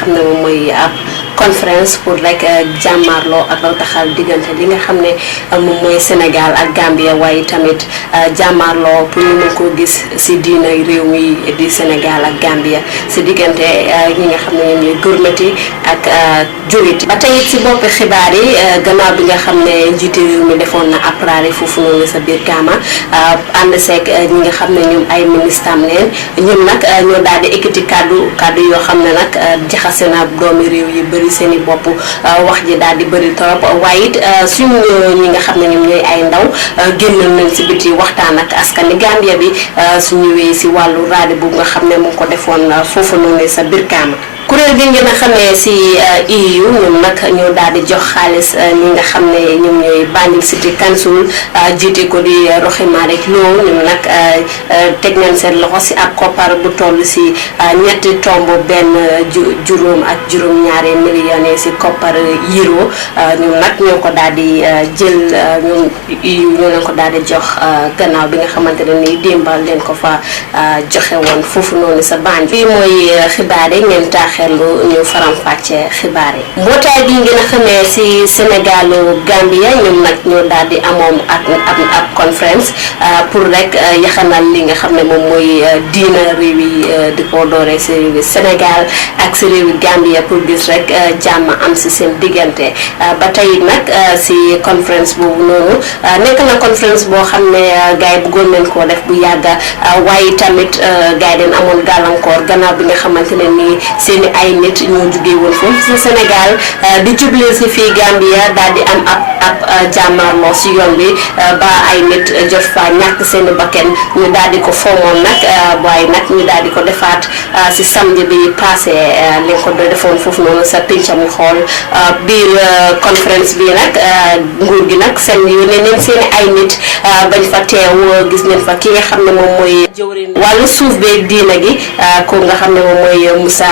xam ne moom mooy conférence pour rek jàmmaarloo ak taxal diggante li nga xam ne moom mooy Sénégal ak Gambia waaye tamit jàmmaarloo pour ñu mën koo gis si diina réew mi di Sénégal ak Gambia si diggante ñi nga xam ne ñoom ñooy gurmati ak jurit ba tey si boppi xibaar yi gannaaw bi nga xam ne njiite réew mi defoon na aprari foofu noonu sa biir Kaama ànd seeg ñi nga xam ne ñoom ay ministre am leen ñun nag ñoo daal di ekkati kàddu yoo xam ne nag jaxase na doomi réew yi bëri seen i bopp wax ji daal di bëri trop waaye it suñu ñi nga xam ne ñoom ñooy ay ndaw génnal nañ si biti waxtaan ak askani Gambia bi su ñëwee si wàllu raadi bu nga xam ne mu ngi ko defoon foofu noonu sa biir Kaama. kuréel gi ngeen a xamee si EU ñoom nag ñoo daal di jox xaalis ñi nga xam ne ñoom ñooy Banjul City Council jiite ko di Roxi Malick Lo ñoom nag teg nañ seen loxo si ab koppar bu toll si ñetti tomb benn juróom ak juróom-ñaari millions si koppar euro ñoom nag ñoo ko daal di jël ñoom EU ñoo leen ko daal di jox gannaaw bi nga xamante ne nii démbal leen ko fa joxe woon foofu noonu sa Banjul. fii mooy xibaar yi ngeen ñu faram fàcce xibaar yi mbootaay gi ngeen a xamee si Sénégalu Gambia ñoom nag ñoo daal di amoon ab conférence pour rek yaxanal li nga xam ne moom mooy diina réew yi di ko dooree si réewi Sénégal ak si réewi Gambia pour gis rek jàmm am si seen diggante ba tey nag si conférence boobu noonu nekk na conférence boo xam ne gars yi bëggoon nañ koo def bu yàgga waaye tamit gars yi dañ amoon gàllankoor gannaaw bi nga xamante ne nii seeni ay nit ñoo jugee woon foofu si Sénégal di juble si fii Gambia daal di am ab jàmmarloo si yoon bi ba ay nit jot fa ñàkk seeni bakken ñu daal di ko foomoon nag waaye nag ñu daal di ko defaat si samedi bi passé li ko defoon foofu noonu sa pincam xool biir conférence bi nag nguur gi nag seen yónnee neen seeni ay nit bañ fa teew gis neen fa ki nga xam ne moom mooy jëwriñ wàllu suuf beeg diina gi ko nga xam ne moom mooy Moussa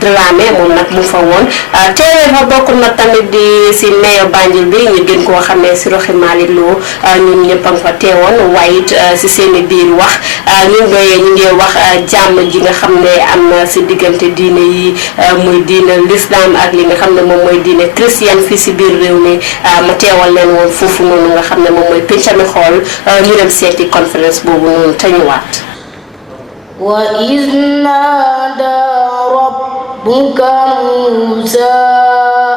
Dramé moom nag mu fa woon teewee fa bokk na tamit di si maire Banjul bi ñu gën koo xamee si Roxi Malick Lo ñun ñëpp a nga fa teewoon waaye it si seen i biir wax ñu ngi wax jàmm ji nga xam ne am na si diggante diine yi muy diine l'islam ak li nga xam ne moom mooy diine chrétien fii si biir réew mi ma teewal leen woon foofu noonu nga xam ne moom mooy pencami xool ñu dem seeti conférence boobu noonu te ñëwaat. وإذ نادى ربك موسى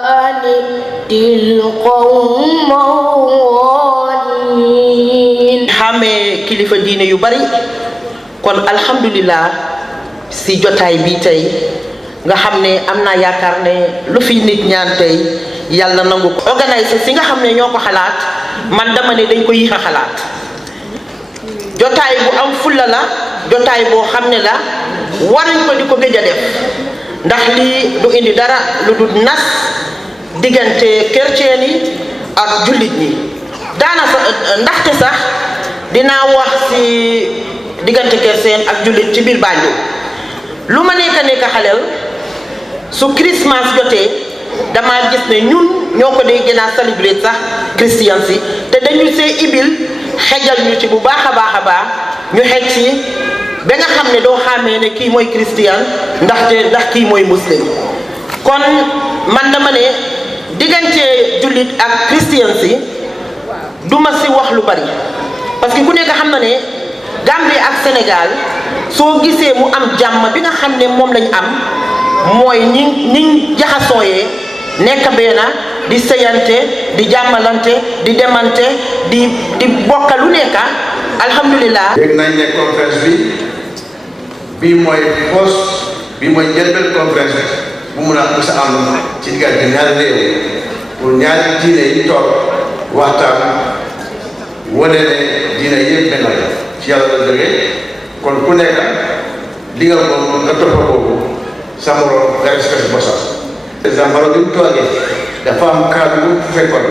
أن ائت القوم الظالمين xamee kilifa diine yu bari kon alhamdulillah si jotaay bi tey nga xam ne am naa yaakaar ne lu fi nit ñaan tey yàlla nangu ko organiser si nga xam ne ñoo ko xalaat man dama ne dañ ko yéex a xalaat jotaay bu am fulla la jotaay boo xam ne la waruñ ko di ko gëj a def ndax lii du indi dara lu dul nas diggante chrétien yi ak jullit ñi daanaka ndaxte sax dinaa wax ci diggante chrétien ak jullit ci biir Banjul lu ma nekk xaleel su Christmas jotee dama gis ne ñun ñoo ko dee gën a célébrer sax chrétien si te dañu see ibil xejal ñu ci bu baax a baax ñu xej ci ba nga xam ne doo xàmmee ne kii mooy chrétien ndax kii mooy muslim kon man dama ne diggante jullit ak chrétien si duma si wax lu bari parce que ku nekk xam na ne Gambie ak Sénégal soo gisee mu am jàmm bi nga xam ne moom lañ am mooy ñi jaxasooyee nekk benn di sëyante di jàmmalante di demante di bokka lu nekk alhamdulilah. dégg nañ ne conférence bi mooy njëlbeen conférence bu mun a mos a am ci diggante ñaari réew pour ñaari diine yi toog waxtaan wane ne diine yëpp benn la ci yàlla la jógee kon ku nekk li nga moom nga toppa boobu sa morom nga respecté bosam. président Barrow bi mu toogee dafa am cadre bu fekkoon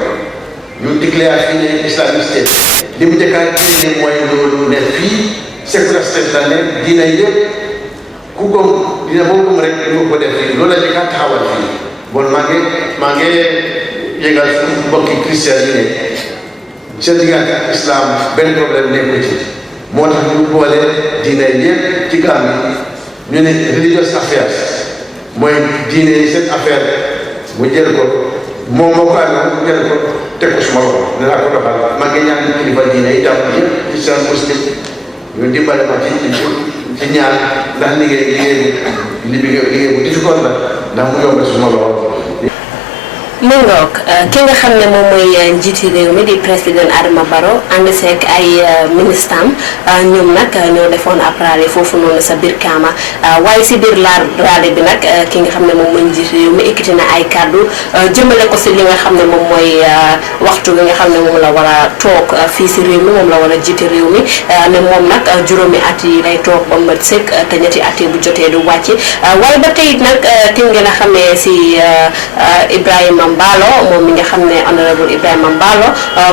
ñu déclaré fii ne Islamic State li mu njëkk a ne mooy loolu ne fii secular state la ne diine yëpp ku ko dina boobu rek ñu ko def fii loolu la njëkk a taxawal fii bon maa ngi yëgal mbokki christian yi ne seen diggante ak islam benn problème nekku ci moo tax ñu boole diine yëpp ci Gambie ñu ne religious affairs mooy diine yi seen affaire mu jël ko moom moo ko amee mu jël ko teg ko suma loxo dinaa ko doxal maa ngi ñaan kilifa diine itam yëpp ci seen muslim ñu dimbale ma ci ñaan ndax liggéey bu difficile la ndax mu yomb suma loxo. mu ngoog ki nga xam ne moom mooy njiiti réew mi di président Adama Barrow ànd seeg ay ministre am ñoom nag ñoo defoon ab rallye foofu noonu sa biir Kaama waaye si biir rallye bi nag ki nga xam ne moom mooy njiiti réew mi ekkiti na ay kàddu jëmale ko si li nga xam ne moom mooy waxtu bi nga xam ne moom la war a toog fii si réew mi moom la war a jiite réew mi ne moom nag juróomi at yi lay toog ba mat sëkk te ñetti at yi bu jotee du wàcc waaye ba tey it nag ki ngeen a xamee si Ibrahima Mballo moom mi nga xam ne honorable Ibrahima Mballo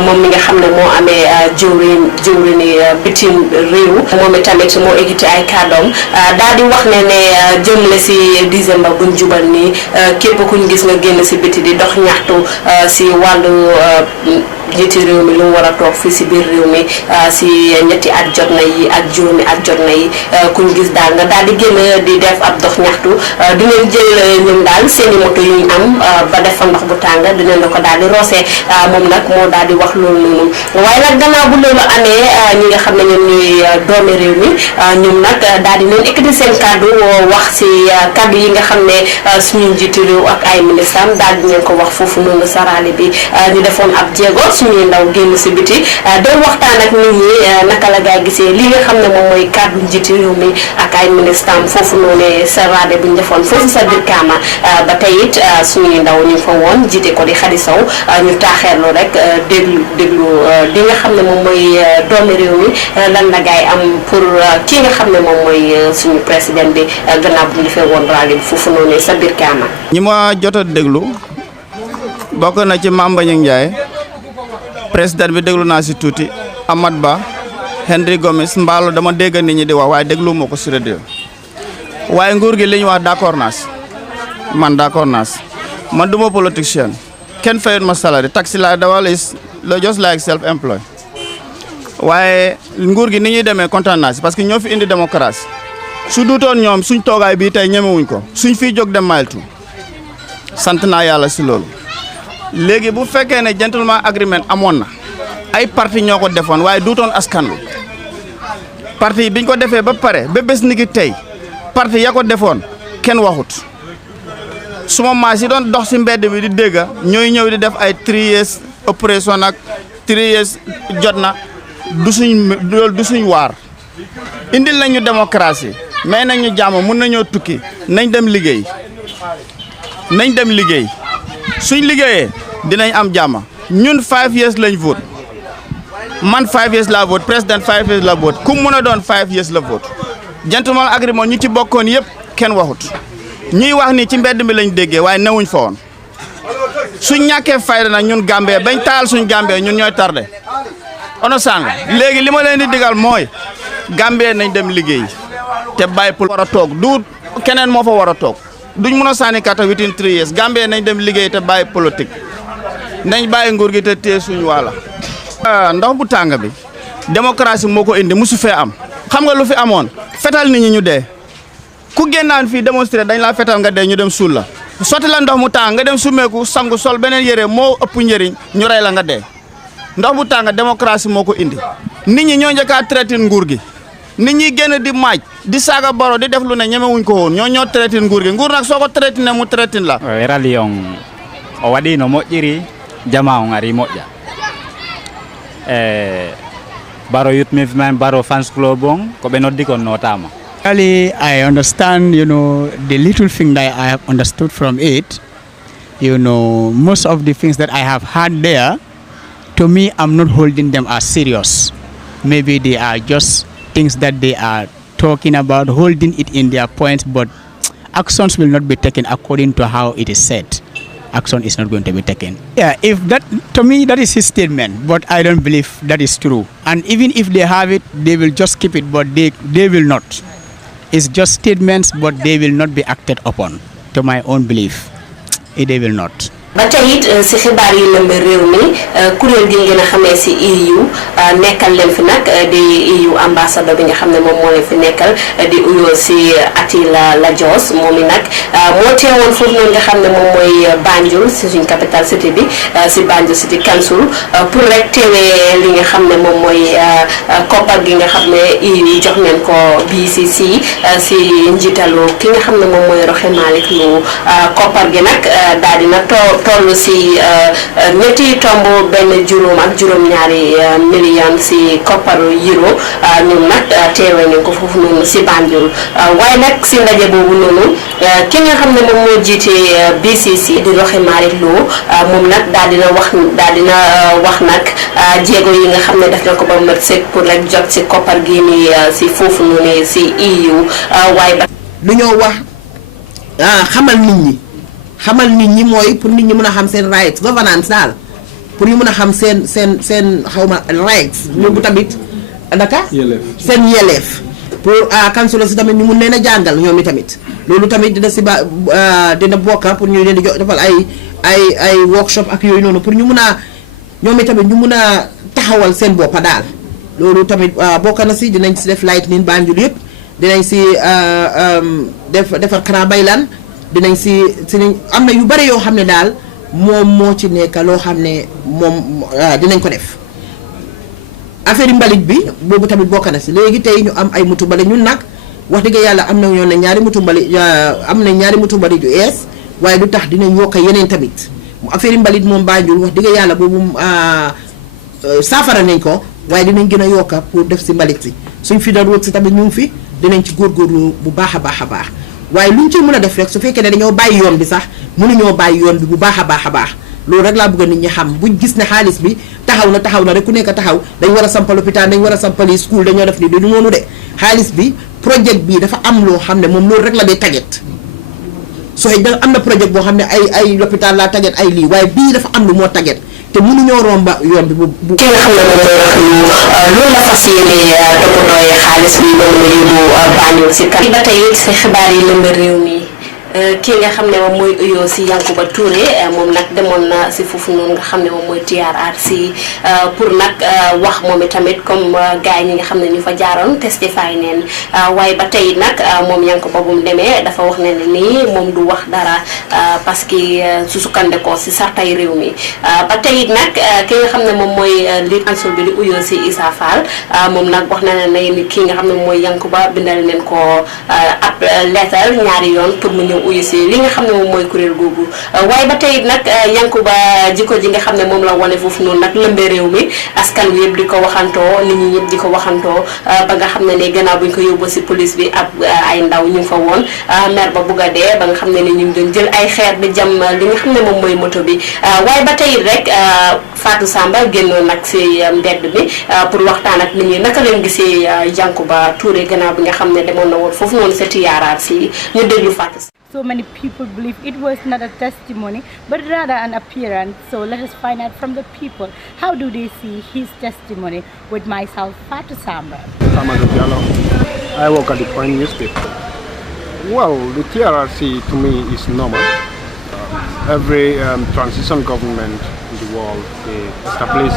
moom mi nga xam ne moo amee jëwriñi bitim réew moom itamit moo ekkiti ay kàddoom daal di wax ne jëmle si décembre buñ jubal nii képp kuñ gis nga génn si biti di dox ñaxtu si wàllu njiiti réew mi lu mu war a toog fii si biir réew mi si ñetti at jot na yi ak juróomi at jot na yi kuñ gis daal nga daal di génn di def ab dox ñaxtu dinañ jël ñun daal seeni moto yu ñu am ba def fa ndox bu tàng dinañ la ko daal di roosee moom nag moo daal di wax loolu noonu waaye nag gannaaw bu loolu amee ñi nga xam ne ñoom ñuy doomi réew mi ñoom nag daal di leen ekkati seen kàddu wax si kàddu yi nga xam ne suñu njiiti réew ak ay ministre am daal di leen ko wax foofu noonu sa rallye bi ñu defoon ab jéego suñuy ndaw génn si biti doon waxtaan ak nit ñi naka la gaay gisee li nga xam ne moom mooy kàddu njiiti réew mi ak ay ministre am foofu noonu sa rallye bu ñu defoon foofu sa biir Kaama ba tey it suñuy ndaw ñu fa woon jiite ko di Xadi Sow ñu taaxeerlu rek déglu li nga xam ne moom mooy doomi réew mi lan la gaay am pour ki nga xam ne moom mooy suñu président bi gannaaw bu ñu defee woon rallye bi foofu noonu sa biir Kaama. ñi ma jot a déglu bokk na ci Mame Mbagnick Ndiaye président bi déglu naa si tuuti Amat Ba Henry Gomes Mballo dama dégg nit ñi di wax waaye déglu moo ko si rajo waaye nguur gi li ñu wax d'accord naa si man d'accord naa si man du ma politicien kenn fayut ma salary taxi laa dawal is just like self employed waaye nguur gi ni ñuy demee kontaan naa si parce que ñoo fi indi démocratie su duutoon ñoom suñ toogaay bii tey ñemewuñ ko suñ fiy jóg dem maytu sant naa yàlla si loolu léegi bu fekkee ne gentleman agreement amoon na ay parti ñoo ko defoon waaye duutoon askan wi parti biñ ko defee ba pare ba bés ni ki tey parti ya ko defoon kenn waxut suma maas yi doon dox si mbedd bi di dégga ñooy ñëw di def ay 3 years opération ak 3 years jot na du suñ waar indil nañu démocratie mais nañu jàmm mun nañoo tukki nañ dem liggéey suñ liggéeyee dinañ am jàmm ñun 5 years lañ vote man 5 years la vote président 5 years la vote ku mun a doon 5 years la vote gentleman agreement ñu ci bokkoon yëpp kenn waxut ñuy wax ni ci mbedd mi lañ déggee waaye newuñ fa woon suñ ñàkkee fayda nag ñun Gambie bañ taal suñ Gambie ñun ñooy tardé ono sang léegi li ma leen di digal mooy Gambie nañ dem liggéey te bàyyi pour war a toog du keneen moo fa war a toog duñ mën a sànni kata within 3 years Gambie nañ dem liggéey te bàyyi politique nañ bàyyi nguur gi te téye suñu wàlla ndox bu tàng bi démocratie moo ko indi musu fee am xam nga lu fi amoon fetal nit ñi ñu dee ku génnaan fii démonstré dañ laa fetal nga dee ñu dem suul la sotti la ndox mu tàng nga dem sumeeku sangu sol beneen yére moo ëpp njëriñ ñu rey la nga dee ndox bu tàng démocratie moo ko indi nit ñi ñoo njëkk a traité nguur gi nit ñi génn di maaj di saaga Baro di def lu ne ñemewuñ ko woon ñoo traité nguur gi nguur nag soo ko traité ne mu traité la rallye on o waɗi no moƴƴiri jama on ari moƴƴa Baro youth movement Baro fans club on ko ɓe noddi kon notama. Really, I understand, the little thing that I have understood from it, most of the things that I have heard there, to me, I'm not holding them as serious. Maybe they are just things that they are talking about, holding it in their points, but actions will not be taken according to how it is said. Action is not going to be taken. Yeah, to me, that is his statement, but I don't believe that is true. And even if they have it, they will just keep it, but they will not. It's just statements, but they will not be acted upon, to my own belief. They will not. ba tey it si xibaar yi lëmbe réew mi kuréel gi ngeen a xamee si EU nekkal leen fi nag di EU ambassadeur bi nga xam ne moom moo leen fi nekkal di uyoo si Attila Lajos moom i nag moo teewoon foofu noonu nga xam ne moom mooy Banjul si suñ capital city bi si Banjul City Council pour rek teewee li nga xam ne moom mooy koppar gi nga xam ne EU jox neen ko BCC si njiitalu ki nga xam ne moom mooy Roxe Malick Lowe koppar gi nag daal dina toll si ñetti tomb benn juróom ak juróom-ñaari million si kopparu euro ñun nag teewee nañ ko foofu noonu si Banjul waaye nag si ndaje boobu noonu ki nga xam ne moom moo jiite BCC di Roxe Malick Lowe moom nag daal dina wax nag jéego yi nga xam ne def na ko ba mat sëkk pour rek jot si koppar gi ni si foofu noonu si EU waaye ba lu ñoo wax xamal nit ñi mooy pour nit ñi mën a xam seen rights governance daal pour ñu mën a xam seen xawma rights loolu tamit naka seen yelleef pour councilor si tamit ñu mun leen a jàngal ñoom i tamit loolu tamit dina si dina bokka pour ñu leen di defal ay workshop ak yooyu noonu pour ñu mun a ñoom i tamit ñu mun a taxawal seen boppa daal loolu tamit bokk na si dinañ si def Lightning Banjul yëpp dinañ si defar Kara Baylan dinañ si am na yu bëri yoo xam ne daal moom moo ci nekk loo xam ne moom dinañ ko def affaire mbalit bi boobu tamit bokk na si léegi tey ñu am ay mutu mbalit ñun nag wax dëgg yàlla am na ñoo ne ñaari mutu mbalit yu ees waaye du tax dinañ yokk yeneen tamit affaire mbalit moom Banjul wax dëgg yàlla boobu saafara nañ ko waaye dinañ gën a yokka pour def si mbalit si suñ fi da root si tamit ñu ngi fi dinañ ci góorgóorlu bu baax a baax a baax waaye luñ ci mën a def rek su fekkee ne dañoo bàyyi yoon bi sax mënuñoo bàyyi yoon bi bu baax a baax a baax loolu rek laa bëgg nit ñi xam buñ gis ne xaalis bi taxaw na rek ku nekk taxaw dañ war a sampal hôpital dañ war a sampali school dañoo def ni du noonu de xaalis bi projet bi dafa am loo xam ne moom loolu rek la dee taget soo da am na projet boo xam ne ay l'hôpital laa taget ay lii waaye bii dafa am lu moo taget te mënuñoo romba yoon bi bu ki nga xam ne moom mooy wax loolu la fas yéene toppatooy xaalis bi loolu la yóbbu Banjul si kan ba tey si xibaar yi lëmbe réew mi kii nga xam ne moom mooy uyoo si Yankuba Touré moom nag demoon na si foofu noonu nga xam ne moom mooy TRRC pour nag wax moom itamit comme gars yi ñi nga xam ne ñu fa jaaroon testify neen waaye ba tey nag moom Yankuba bu mu demee dafa wax ne nii moom du wax dara parce que su sukkandekoo si sartay réew mi ba tey nag ki nga xam ne moom mooy lead counsel bi di uyoo si Issa Fall moom nag wax na ne kii nga xam ne moom mooy Yankuba bindal neen ko ab lettre ñaari yoon pour mu ñëw uyu si li nga xam ne moom mooy kuréel googu waaye ba tey nag Yankuba jikko ji nga xam ne moom la wane foofu noonu nag lëmbee réew mi askan wi yëpp di ko waxantoo nit ñi ñëpp di ko waxantoo ba nga xam ne gannaaw bu ñu ko yóbboo si police bi ab ay ndaw ñu ngi fa woon maire ba bugg a dee ba nga xam ne ñu ngi doon jël ay xeer di jam li nga xam ne moom mooy moto bi waaye ba tey rek Fatou Samba génnoon nag si mbedd bi pour waxtaan ak nit ñi naka leen gisee Yankuba Touré gannaaw bi nga xam ne demoon na woon foofu noonu sa TRRC ñu déglu Fatou. So many people believe it was not a testimony, but rather an appearance. So let us find out from the people, how do they see his testimony? With myself, Fatou Samba. I work at the Point newspaper. Well, the TRRC to me is normal. Every transition government in the world, they establish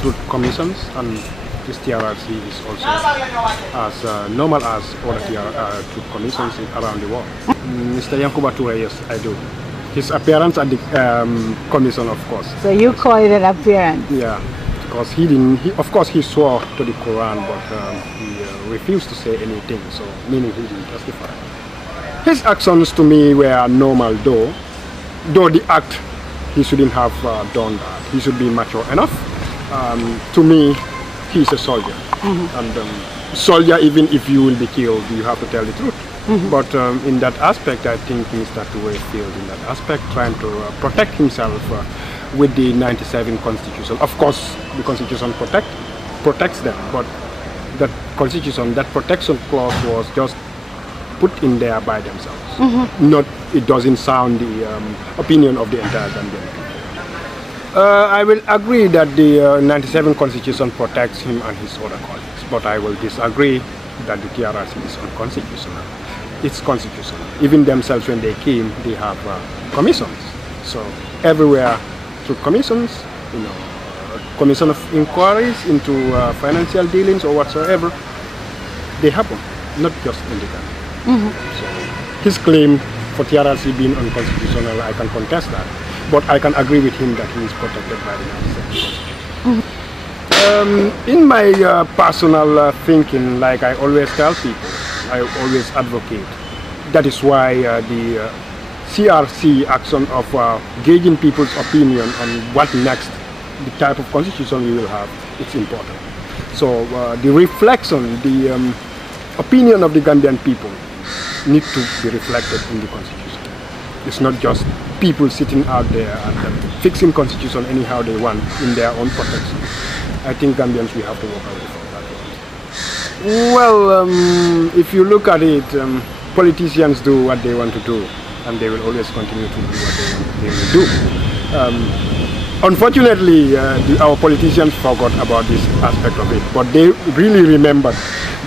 truth commissions, and this TRRC is also as normal as other truth commissions around the world. Mr. Yankuba Touré, yes, I do. His appearance at the commission, of course. So you call it an appearance? Yeah, because he didn't. Of course, he swore to the Quran, but he refused to say anything. So, meaning he didn't testify. His actions to me were normal, though the act he shouldn't have done that. He should be mature enough. To me, he's a soldier, and soldier, even if you will be killed, you have to tell the truth. But in that aspect, I think Mr. Touré failed in that aspect, trying to protect himself with the 97 Constitution. Of course, the Constitution protects them, but that Constitution, that protection clause was just put in there by themselves. Not, it doesn't sound the opinion of the entire Gambian people. I will agree that the 97 Constitution protects him and his other colleagues, but I will disagree that the TRRC is unconstitutional. It's constitutional. Even themselves, when they came, they have commissions. So everywhere through commissions, commission of inquiries into financial dealings or whatsoever, they happen, not just in the Gambia. So his claim for TRRC being unconstitutional, I can contest that, but I can agree with him that he is protected by the United States Constitution. In my personal thinking, like I always tell people, I always advocate. That is why the CRC action of gauging people's opinion on what next, the type of constitution we will have, it's important. So the reflection, the opinion of the Gambian people need to be reflected in the constitution. It's not just people sitting out there and fixing constitution anyhow they want in their own protection. I think Gambians, we have to walk away from that. Well, if you look at it, politicians do what they want to do, and they will always continue to do what they will do. Unfortunately, our politicians forgot about this aspect of it, but they really remembered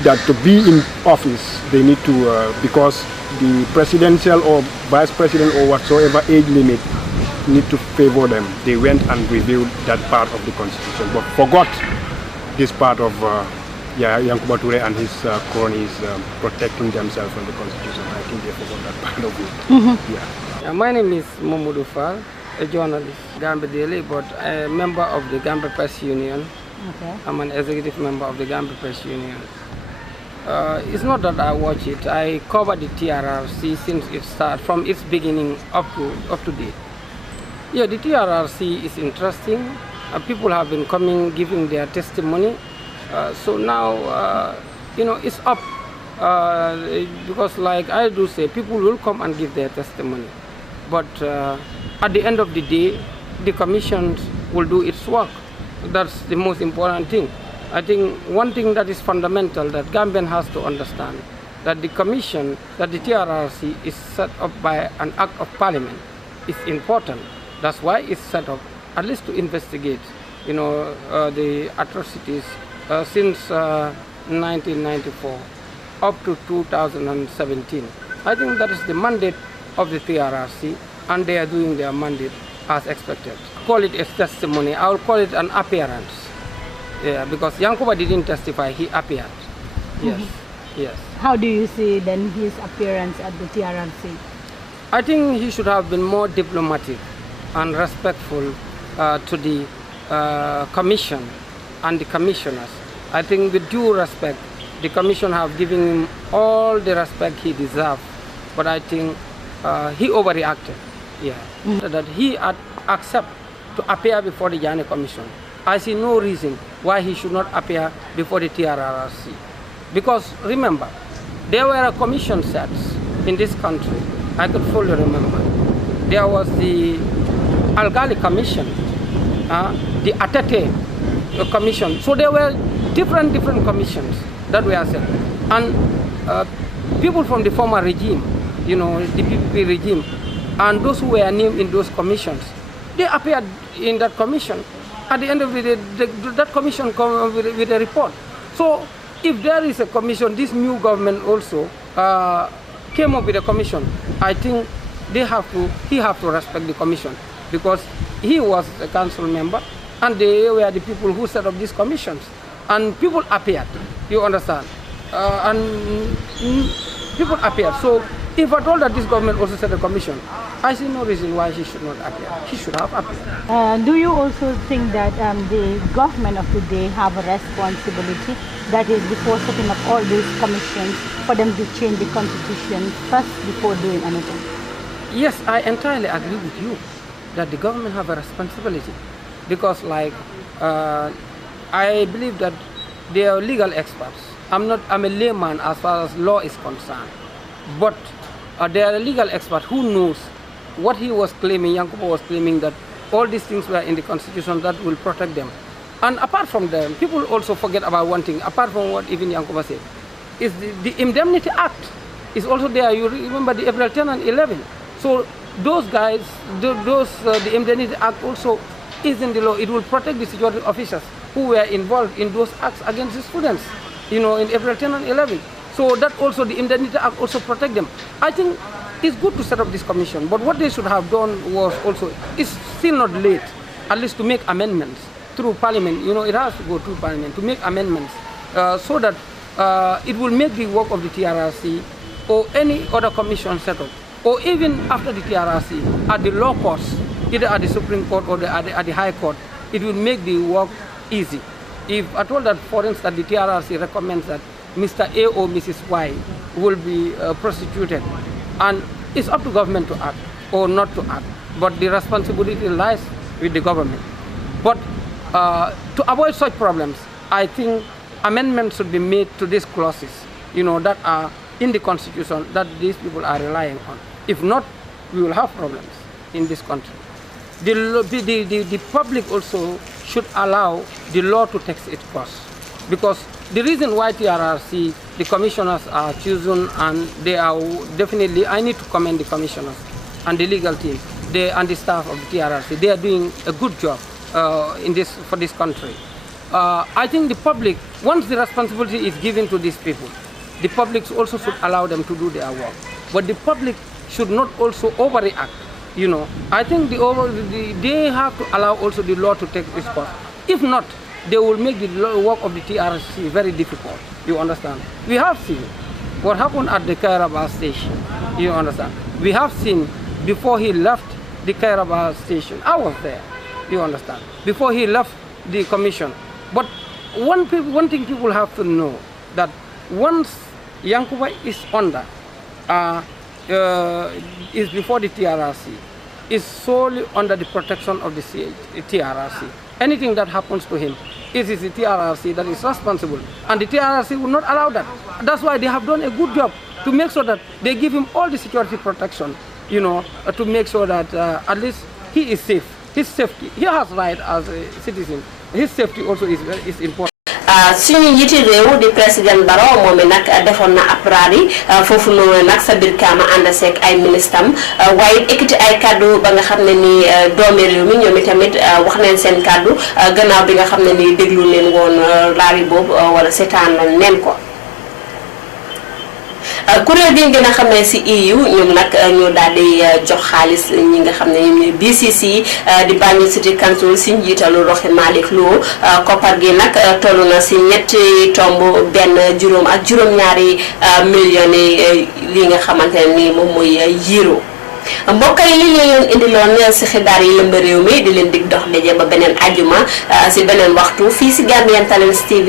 that to be in office, they need to, because the presidential or vice president or whatsoever age limit need to favor them. They went and reviewed that part of the constitution, but forgot this part of Yankuba Toure and his cronies protecting themselves from the constitution. I think they forgot that part of it. Yeah. My name is Mamoudou Fall, a journalist, Gambia Daily, but a member of the Gambia Press Union. Okay. I'm an executive member of the Gambia Press Union. It's not that I watch it. I cover the TRRC since it started, from its beginning up to date. Yeah, the TRRC is interesting. People have been coming, giving their testimony. So now, it's up. Because like I do say, people will come and give their testimony. But at the end of the day, the commission will do its work. That's the most important thing. I think one thing that is fundamental that Gambian has to understand, that the commission, that the TRRC is set up by an act of parliament, is important. That's why it's set up, at least to investigate, the atrocities since 1994 up to 2017. I think that is the mandate of the TRRC, and they are doing their mandate as expected. Call it a testimony. I will call it an appearance. Yeah, because Yankuba didn't testify, he appeared. Yes, yes. How do you see then his appearance at the TRRC? I think he should have been more diplomatic and respectful to the commission and the commissioners. I think with due respect, the commission have given him all the respect he deserved, but I think he overreacted. Yeah, that he accept to appear before the Jani Commission. I see no reason why he should not appear before the TRRC. Because remember, there were commission sets in this country. I could fully remember. There was the Algali Commission, the Atete Commission. So there were different commissions that were set. And people from the former regime, the PPP regime, and those who were named in those commissions, they appeared in that commission. At the end of the day, that commission comes with a report. So if there is a commission, this new government also came up with a commission, I think he have to respect the commission, because he was a council member and they were the people who set up these commissions. And people appeared, you understand? And people appeared. So if at all that this government also set a commission, I see no reason why he should not appear. He should have appeared. Do you also think that the government of today have a responsibility, that is, before setting up all these commissions, for them to change the constitution first before doing anything? Yes, I entirely agree with you that the government have a responsibility, because I believe that they are legal experts. I'm a layman as far as law is concerned, but they are a legal expert who knows what he was claiming. Yankuba was claiming that all these things were in the constitution that will protect them. And apart from them, people also forget about one thing, apart from what even Yankuba said, is the Indemnity Act is also there. You remember the April 10 and 11. So those guys, the Indemnity Act also is in the law. It will protect the security officers who were involved in those acts against the students, in April 10 and 11. So that also, the Indemnity Act also protect them. I think it's good to set up this commission, but what they should have done was also, it's still not late, at least to make amendments through Parliament. You know, it has to go through Parliament to make amendments so that it will make the work of the TRRC or any other commission set up, or even after the TRRC, at the low courts, either at the Supreme Court or at the High Court, it will make the work easy. If I told that, for instance, the TRRC recommends that Mr. A or Mrs. Y will be prosecuted, and it's up to government to act or not to act, but the responsibility lies with the government. But to avoid such problems, I think amendments should be made to these clauses, you know, that are in the Constitution that these people are relying on. If not, we will have problems in this country. The public also should allow the law to take its course, because the reason why TRRC, the commissioners are chosen, and they are definitely, I need to commend the commissioners and the legal team, and the staff of the TRRC. They are doing a good job for this country. I think the public, once the responsibility is given to these people, the public also should allow them to do their work. But the public should not also overreact. You know, I think they have to allow also the law to take its course. If not, they will make the work of the TRRC very difficult. You understand? We have seen what happened at the KHIBARR station. You understand? We have seen before he left the KHIBARR station. I was there. You understand? Before he left the commission. But one thing people have to know, that once Yankuba is under, is before the TRRC, is solely under the protection of the TRRC. Anything that happens to him, it is the TRRC that is responsible, and the TRRC will not allow that. That's why they have done a good job to make sure that they give him all the security protection, you know, to make sure that at least he is safe. His safety, he has right as a citizen. His safety also is important. suñu njiiti réew di président Barrow moom nag defoon na ab rally foofu noonu nag sa biir kaama ànd seeg ay ministres waaye ekkiti ay kaddu ba nga xam ne ni doomi réew mi ñoom itamit wax nañ seen kaddu gannaaw bi nga xam ne ni déglu leen woon rally boobu wala seetaan nañ leen ko. kuréel gi ngeen a xamee si EU ñoom nag ñu daal di jox xaalis ñi nga xam ne ñoom ñooy BCC di Banjul City Council si njiitalu Rohey Malick Lowe koppar gi nag toll na si ñetti tomb benn juróom ak juróom-ñaari millions li nga xamante ne ni moom mooy euro. mbokk yi li ñu leen indiloon si xibaar yi lëmb réew mi di leen dig dox daje ba beneen ajuma si beneen waxtu fii si Gambian Talents TV.